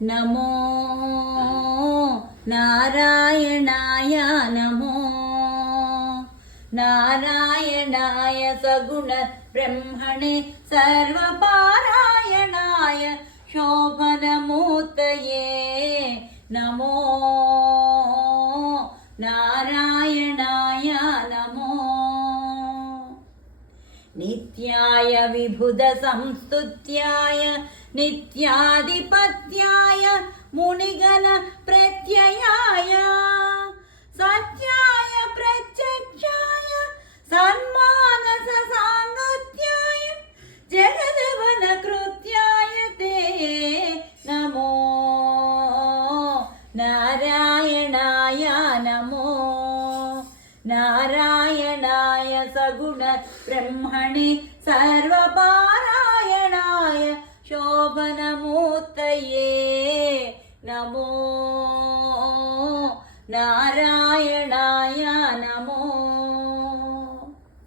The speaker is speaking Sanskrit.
नमो नारायणाय नमो नारायणाय सगुण ब्रह्मणे सर्वपारायणाय शोभनमूर्तये नमो नारायणाय नमो नित्याय विबुधसंस्तुत्याय नित्याधिपत्याय मुनिगण प्रत्ययाय सत्याय प्रत्यक्षाय सन्मानस साङ्गत्याय जगदवन कृत्याय ते नमो नारायणाय नमो नारायणाय सगुण ब्रह्मणे सर्वपारायणाय शोभनमूर्तये नमो नारायणाय नमो